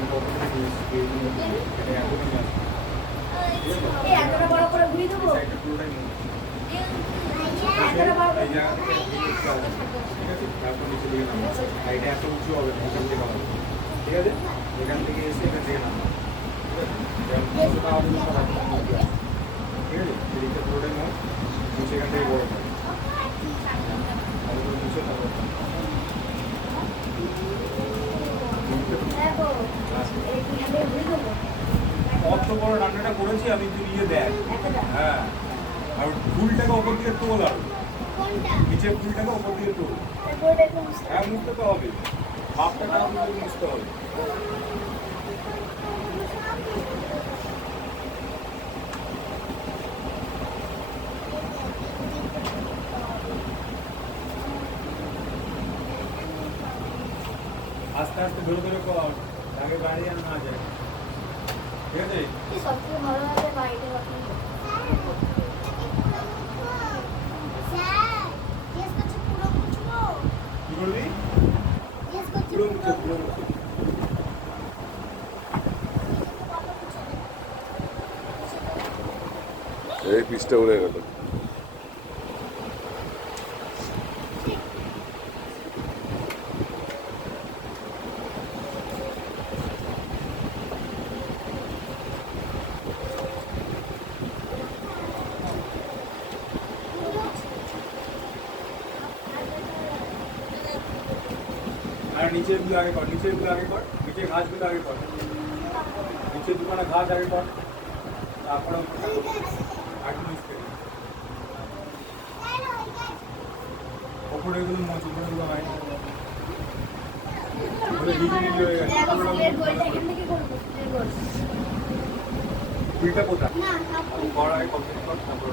আমি কখন থেকে এটা এখনই নিয়ে আসবো। এই এতটা বড় করে ঘুরিয়ে দেবো সাইডটা পুরোটাই নিয়ে আসবো। এতটা বড় এই জায়গা থেকে নিচে হবে, ঠিক আছে? তারপর নিচে দিকে নামবো। আর এটা এত উঁচু হবে না, এখান থেকে হবে, ঠিক আছে? এখান থেকে এসে এখান থেকে নামবো, ঠিক আছে? যতটা হবে তত হাত নিচে আসবে, ঠিক আছে? এদিকটা পুরোটাই নাও, নিচে এখান থেকে বড় হবে, তারপর নিচে তারপর দেখো এইখানে ঘুরিয়ে দেবো কত বড় রান্নাটা করেছি আমি, তুই নিয়ে দেখ। এতটা হ্যাঁ, আর ফুলটাকে ওপর দিকে তোল, আর কোনটা? নিচের ফুলটাকে ওপর দিকে তোল। তারপরে একটু মুছতে হ্যাঁ, মুছতে তো হবে, মাপটা না বুঝলে মুছতে হবে। আস্তে আস্তে ধরে ধরে কর, আগে বাইরে যেন না যায়, ঠিক আছে? সবথেকে ভালো লাগে বাড়িতে বাকি স্যার, জিজ্ঞেস করছে পুরো মুছবো? কি করবি? জিজ্ঞেস করছে পুরো মুছে, পুরো মুছে। এই পিসটা উড়ে গেল। আর নিচের গুলো আগে কর, নিচের গুলো আগে কর, নিচের ঘাসগুলো আগে কর, নিচের দুখানা ঘাস আগে কর, তারপরে আগে মিশতে দিই। ওপরে এগুলো মোচ, উপরে গুলো হয় না। ওটা ভিজে ভিজে হয়ে গেছে, ফুলের গোলটা এখান থেকে করবো ফুলের গোল ফুলটা কোথায়? না, না, আর কর আগে কমপ্লিট কর, তারপর